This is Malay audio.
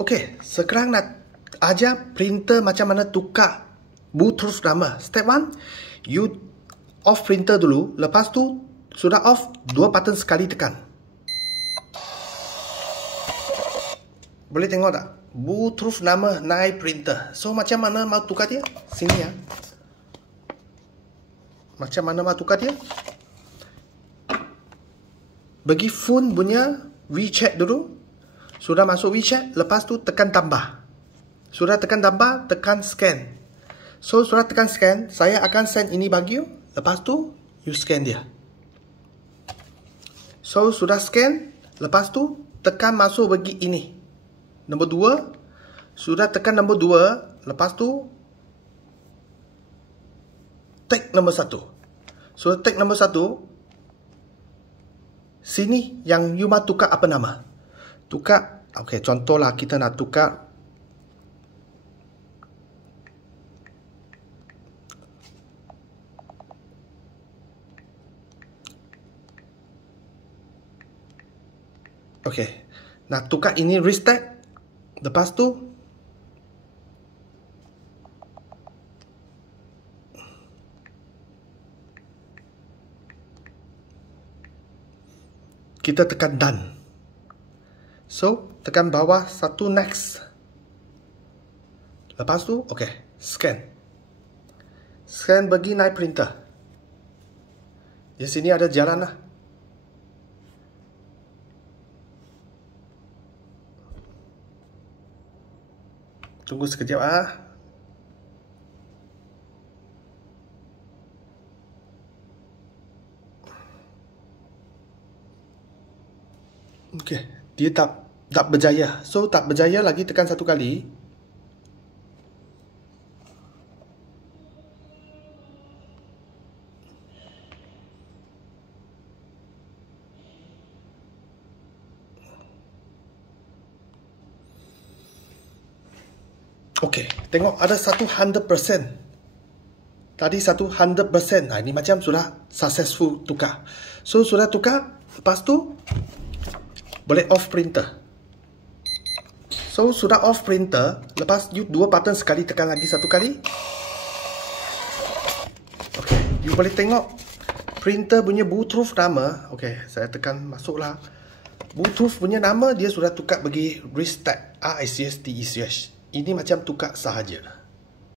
Okey, sekarang nak ajar printer macam mana tukar Bluetooth nama. Step 1, you off printer dulu. Lepas tu, sudah off, 2 button sekali tekan. Boleh tengok tak? Bluetooth nama naik printer. So, macam mana mau tukar dia? Sini ya. Macam mana mau tukar dia? Bagi phone punya WeChat dulu. Sudah masuk WeChat, lepas tu tekan tambah. Sudah tekan tambah, tekan scan. So, sudah tekan scan, saya akan send ini bagi you. Lepas tu, you scan dia. So, sudah scan, lepas tu tekan masuk bagi ini. Nombor 2, sudah tekan nombor 2, lepas tu tag nombor 1. So, tag nombor 1, sini yang you mahu tukar apa nama? Tukar, okey, contohlah kita nak tukar okey, nak tukar ini restart. Lepas tu kita tekan done. So, tekan bawah satu next. Lepas tu, okey, scan. Scan bagi naik printer. Di sini ada jalan lah. Tunggu sekejap ah. Okey, dia tak berjaya. So, tak berjaya lagi, tekan satu kali. Okey, tengok ada 100%. Tadi 100%. Ini macam sudah successful tukar. So, sudah tukar. Lepas tu, boleh off printer. So, sudah off printer. Lepas you 2 button sekali, tekan lagi satu kali. Okey, you boleh tengok printer punya Bluetooth nama. Okey, saya tekan masuklah. Bluetooth punya nama dia sudah tukar bagi restart. RICST. Ini macam tukar sahaja.